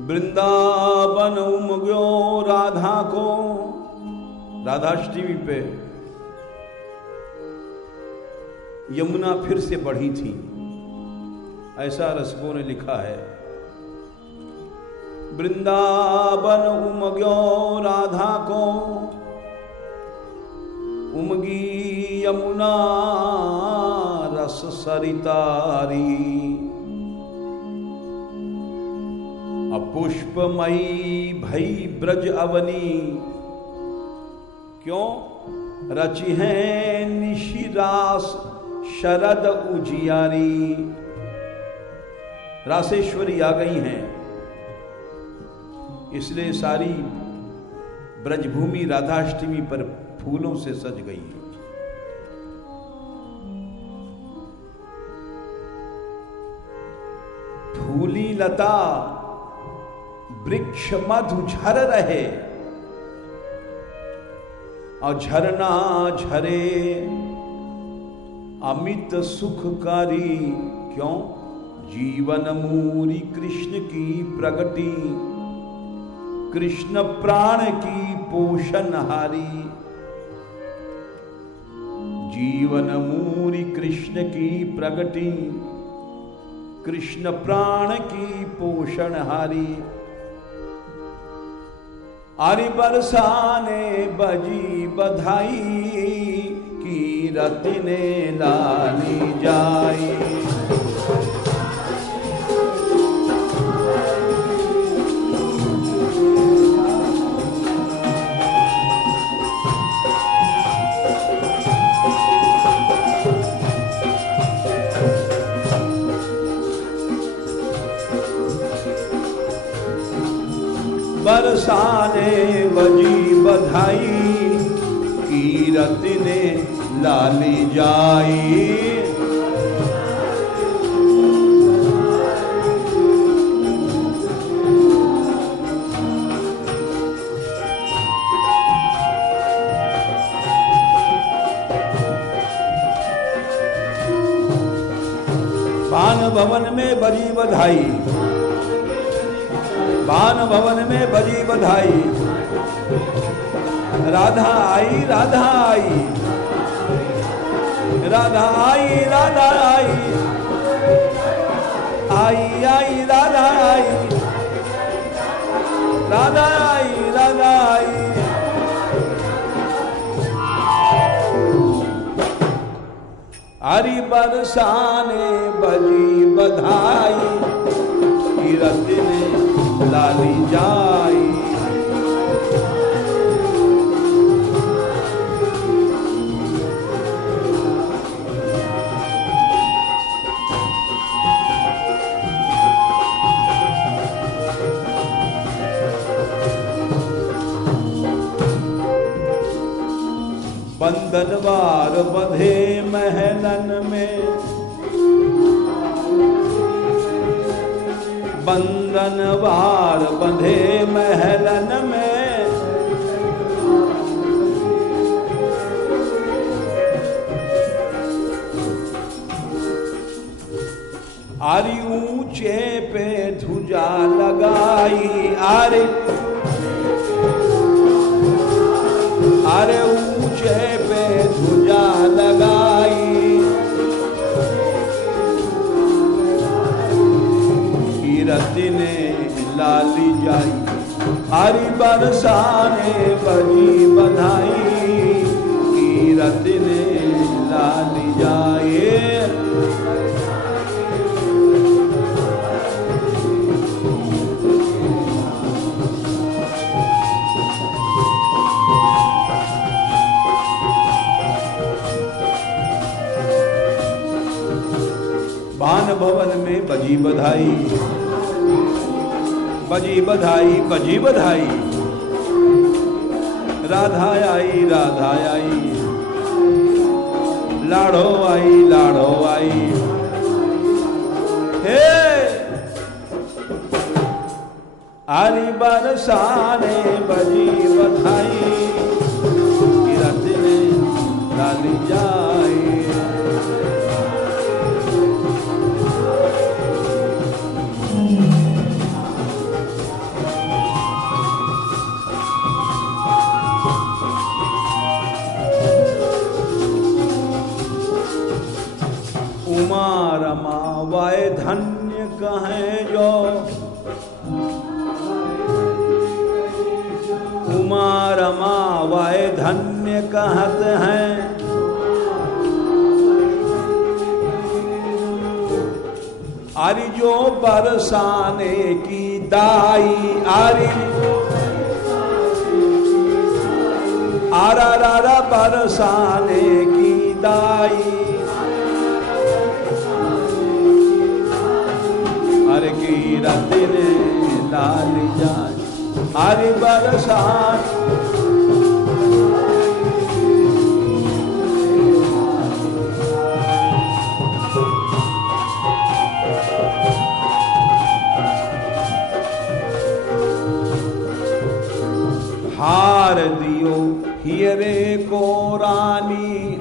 वृंदावन उमग्यो राधा को, राधाष्टमी पे यमुना फिर से बढ़ी थी, ऐसा रसिकों ने लिखा है। वृंदावन उमग्यो राधा को, उमगी यमुना रस सरितारी। अपुष्पमयी भई ब्रज अवनी, क्यों रची है निशिरास शरद उजियारी। रासेश्वरी आ गई हैं, इसलिए सारी ब्रजभूमि राधाष्टमी पर फूलों से सज गई है। फूली लता वृक्ष मधु झर रहे, और झरना झरे अमित सुखकारी। क्यों जीवन मूरी कृष्ण की प्रगति, कृष्ण प्राण की पोषणहारी। जीवन मूरी कृष्ण की प्रगति, कृष्ण प्राण की पोषणहारी। आरी बरसाने बजी बधाई, कीरत ने लाली जाई। बरसाने बजी बधाई, कीरत ने लाली जाई। भान भवन में बजी बधाई, भान भवन में बजी बधाई। राधा आई राधा आई, राधा आई राधा आई, आई आई राधा आई, राधा आई राधा आई। हरि बरसाने बजी बधाई, कीरत ने लाली जाई। बंधनवार बंधे महलन में, बंधनवार बंधे महलन में। आरी ऊंचे पे ध्वजा लगाई, आरे ऊंचे पे ध्वजा लगाई। कीरत ने लाली जाई, हरि बरसाने बजी बधाई। कीरत ने लाली जाए। भान भवन में बजी बधाई, बजी बधाई बजी बधाई। राधा आई राधा आई, लाड़ो आई लाड़ो आई। हे हरि बरसाने बजी बधाई, कीरत ने लाली जाई। धन्य कहें जो उमा रमा वह धन्य कहत हैं। आरी जो बरसाने की दाई आरी आरा रारा बरसाने की दाई हर की रतिन लाल जाए हरि बरसात हार दियो हियरे को रानी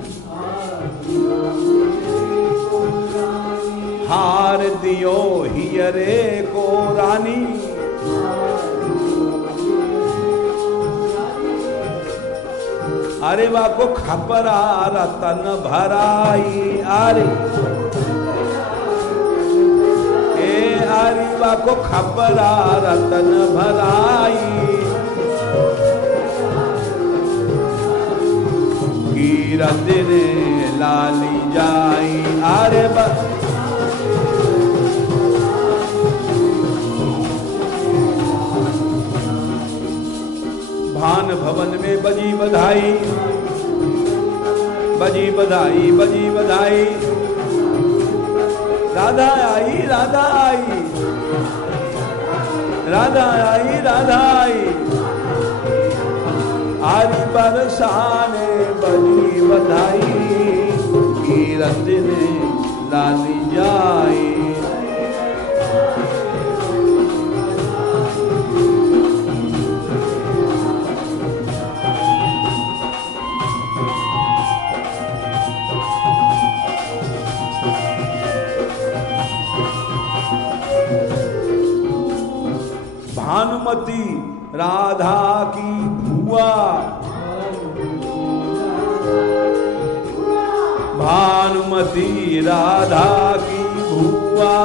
हार दियो हियरे को रानी अरे वा को खपरा रतन भराई अरे अरे वा को खपरा रतन भराई कीरत ने लाली जाई अरे भान भवन में बजी बधाई बजी बधाई बजी बधाई राधा आई राधा आई राधा आई राधा आई आरी बरसाने बजी बधाई कीरत ने लाली जाई भानुमती राधा की भुआ भानुमती राधा की भुआ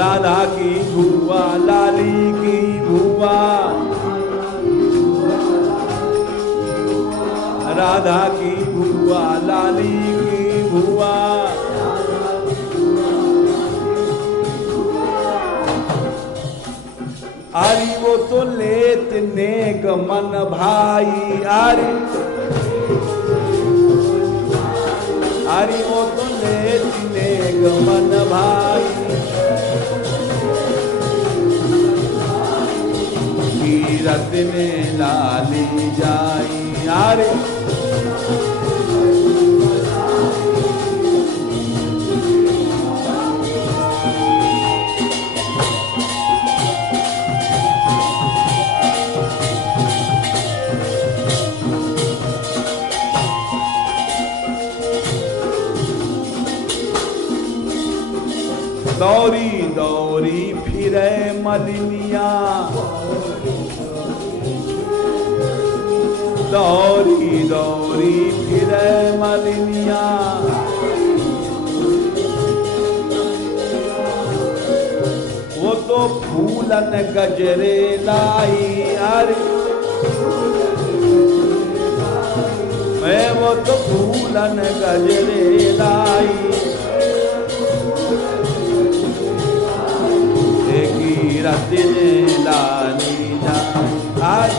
राधा की भुआ लाली की भुआ राधा की भुआ लाली की भुआ आरी वो तो लेत नेक मन भाई आरी आरी वो तो लेत नेक मन भाई कीरत ने लाली जाई आरी दौरी दौरी फिरे मलिनिया दौरी दौरी फिरे मलिनिया वो तो फूलन गजरे लाई अरे वो तो फूलन गजरे लाई कीरत ने लाली जाई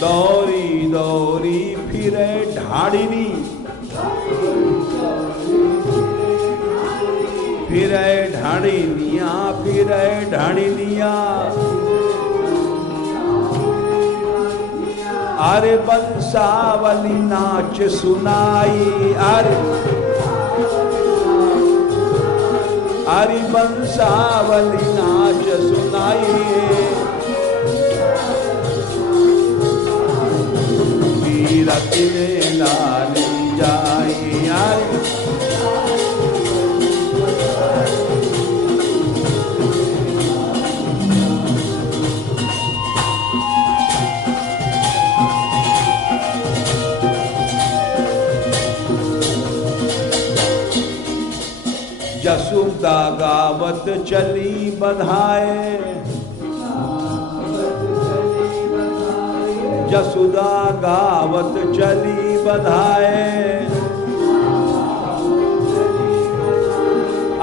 दौरी दौरी फिरे ढाड़िनी फिरे ढाड़िनिया फिरे ढाड़िनिया अरे बंसावली नाच सुनाई अरे अरे बंसावली नाच सुनाई कीरत ने लाली जा जसुदा गावत चली बधाए, जसुदा गावत चली बधाए।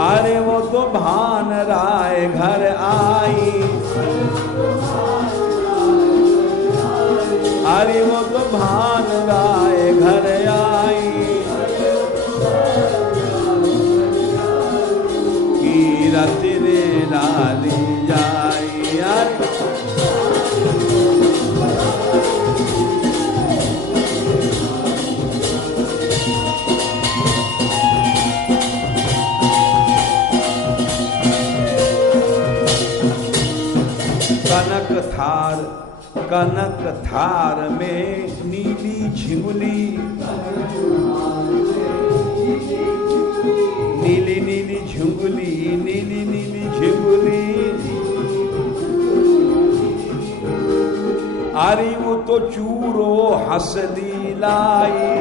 अरे वो तो भान राय घर आई, अरे वो तो भान राय घर आई। कीरत ने डाली जाई, अरे कनक थार में नीली झिंगुली, नीली नीली झिंगुली, नीली नीली झिंगुली। अरे वो तो चूरो हंसली लाई,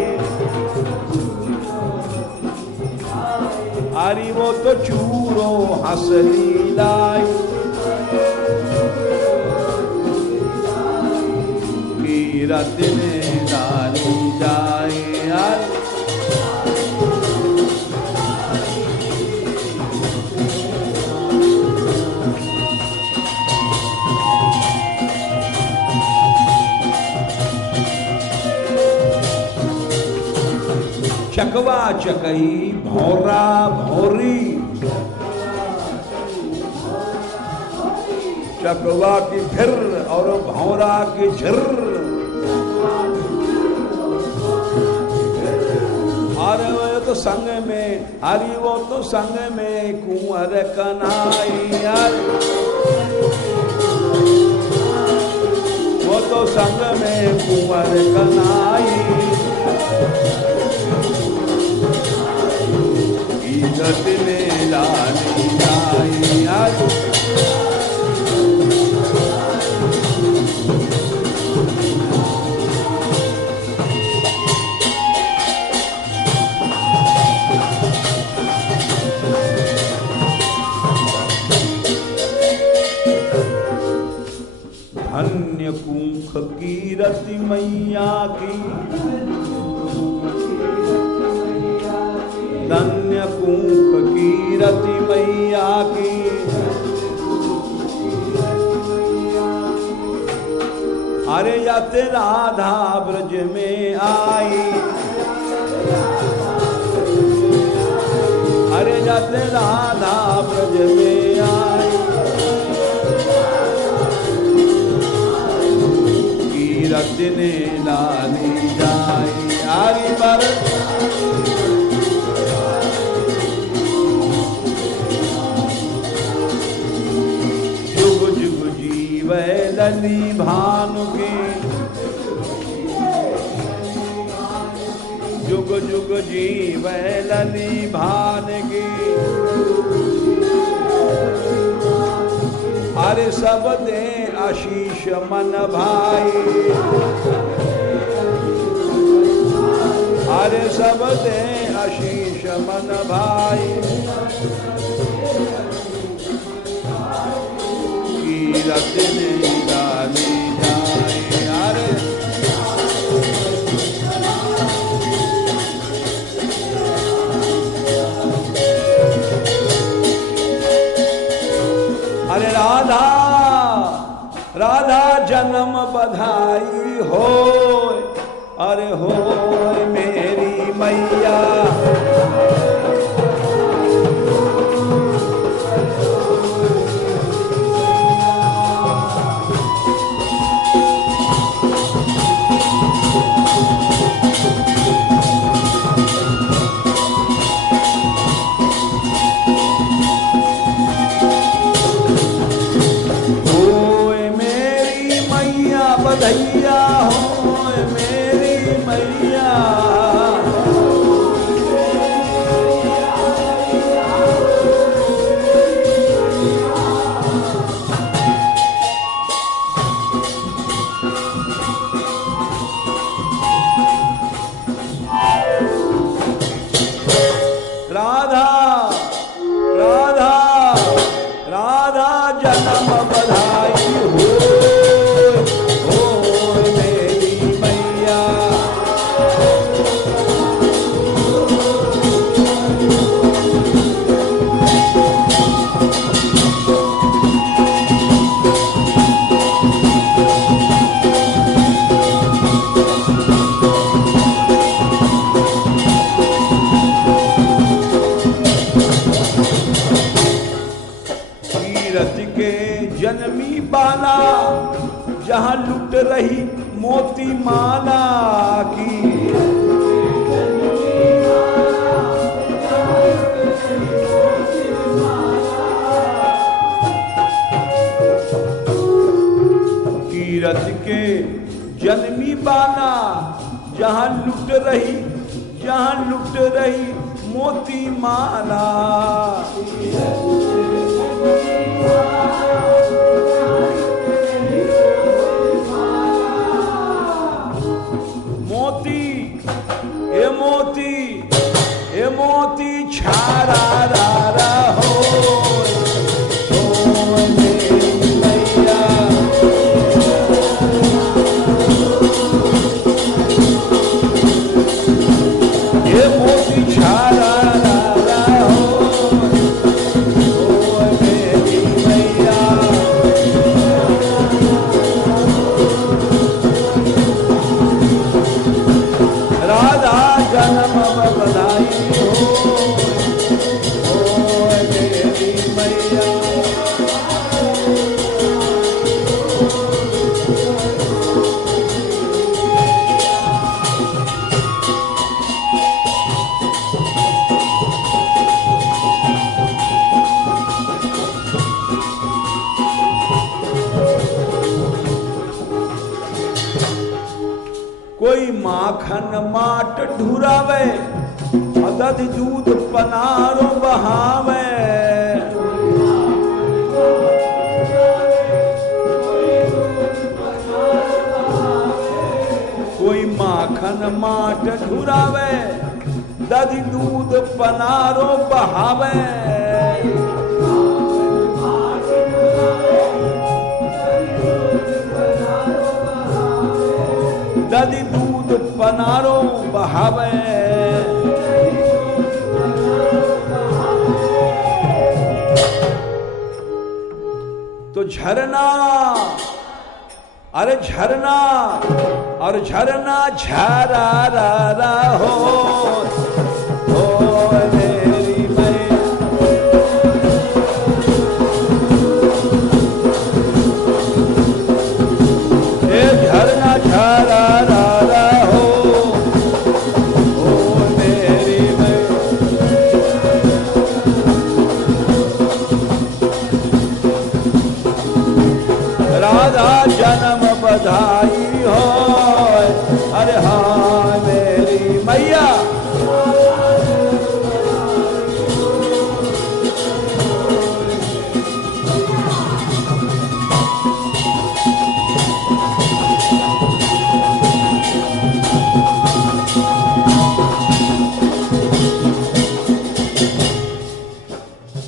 अरे वो तो चूरो हंसली लाई। कीरत ने डाली जाए, चकवा चकई भौरा भौरी, चकवा की फिर और भौरा की झिर। अरे वो तो संग में, अरे वो तो संग में कुंवर कन्हई, वो तो संग में कुंवर कन्हई। कीरत ने डाली जाई, धन्य कुंख कीरत मैया की, धन्य कुंख कीरत मैया की। अरे यत राधा ब्रज में आई, अरे यत राधा ब्रज में आई। कीरत ने डाली जाई, आरी पर जुग जुग जीवे लली भानु की, जुग जुग जीवे लली भान की। अरे सब दे आशीष मन भाई, अरे सब दे आशीष मन भाई। कीरत ने डाली जाए, अरे अरे राधा राधा जन्म बधाई हो, अरे हो मेरी मैया। बधैया हो मेरी मैया, राधा जहां लुट रही मोती माला की। कीरत के जन्मी बाला जहां लुट रही मोती माला। मोती ए मोती छारा रा हो माखन माट ढुरावे अदद दूध पनारो बहावे। कोई माखन माट ढुरावे दद दूध पनारो बहावे। ददी दूध पनारो बहावे। तो झरना अरे झरना और झरना झरा रा हो मेरी मैया। ए झरना झरा रा हो मेरी मैया। राधा जन्म बधाई हो अरे हाँ मेरी मैया।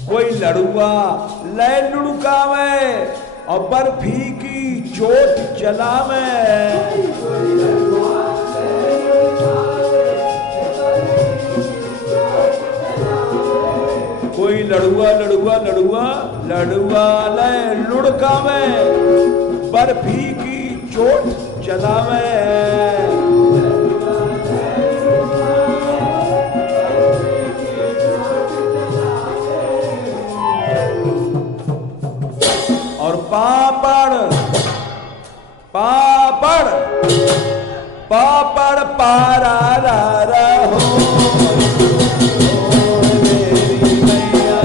कोई लड़ुआ ले लुड़कावे और बर्फी की चोट जलावे। कोई लड़ुआ ले लुड़कावे बर्फी की चोट जलावे। और पापड़ पारा रा हो मेरी मैया।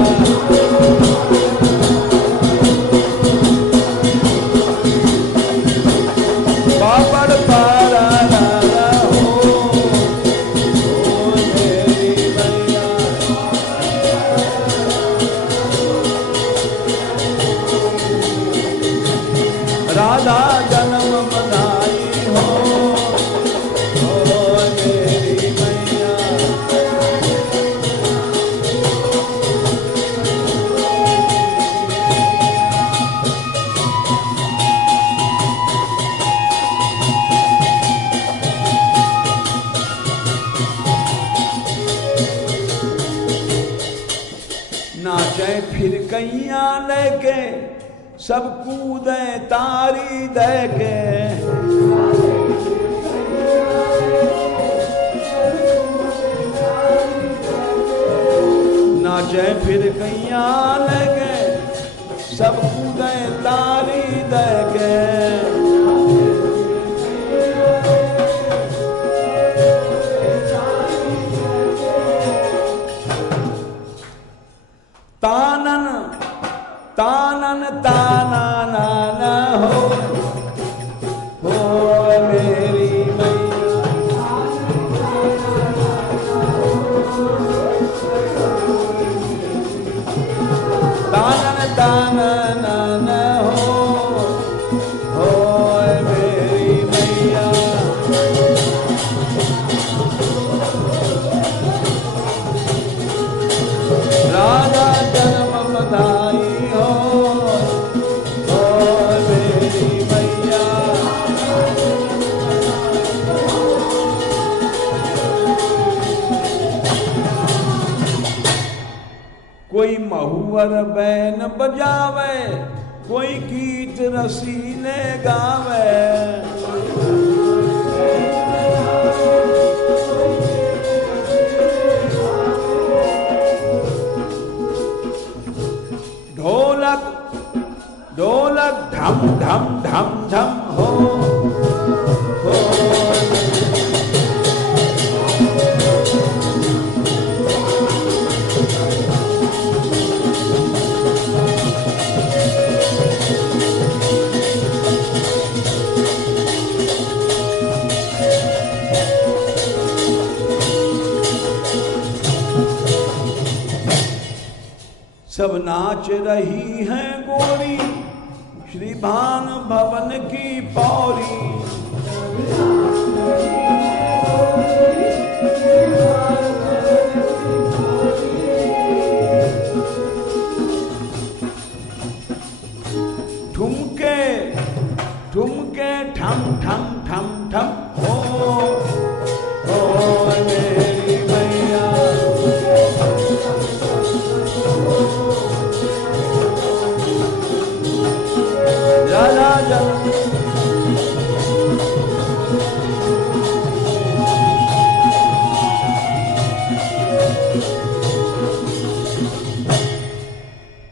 पापड़ पारा रा हो मेरी मैया। राधा जन्म बधाई हो मेरी मैया। नाचे फिर कैया लेके सब कूदे तारी दे के। नाचे फिर कैया लेके सब कूदे तारी दे के। कोई महुवर बैन बजावे, कोई गीत रसीले गावे। ढोलक ढोलक ढम ढम ढम ढम हो। सब नाच रही हैं गोरी श्री भान भवन की पौरी। ठुमके ठुमके ठम ठम ठम ठम हो मेरी मैया।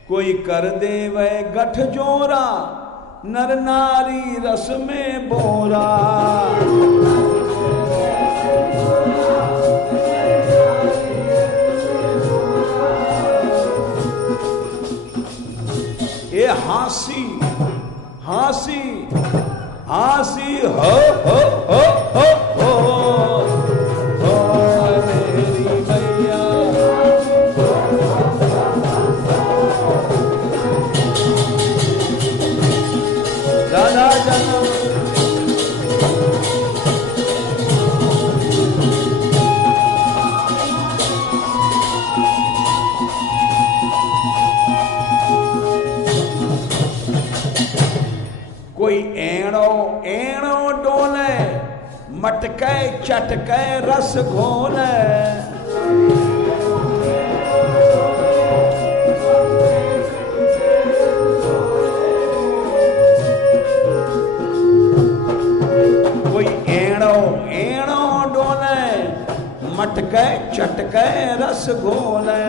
कोई कर दे वह गठ जोरा, नर नारी रस में बोरा। ये हासी हासी हासी हो हो हो हो हो हो मेरी मैया। राधा जन्म कोई एणो एणो डोले, मटके चटके रस घोले। कोई एणो एणो डोले, मटके चटके रस घोले।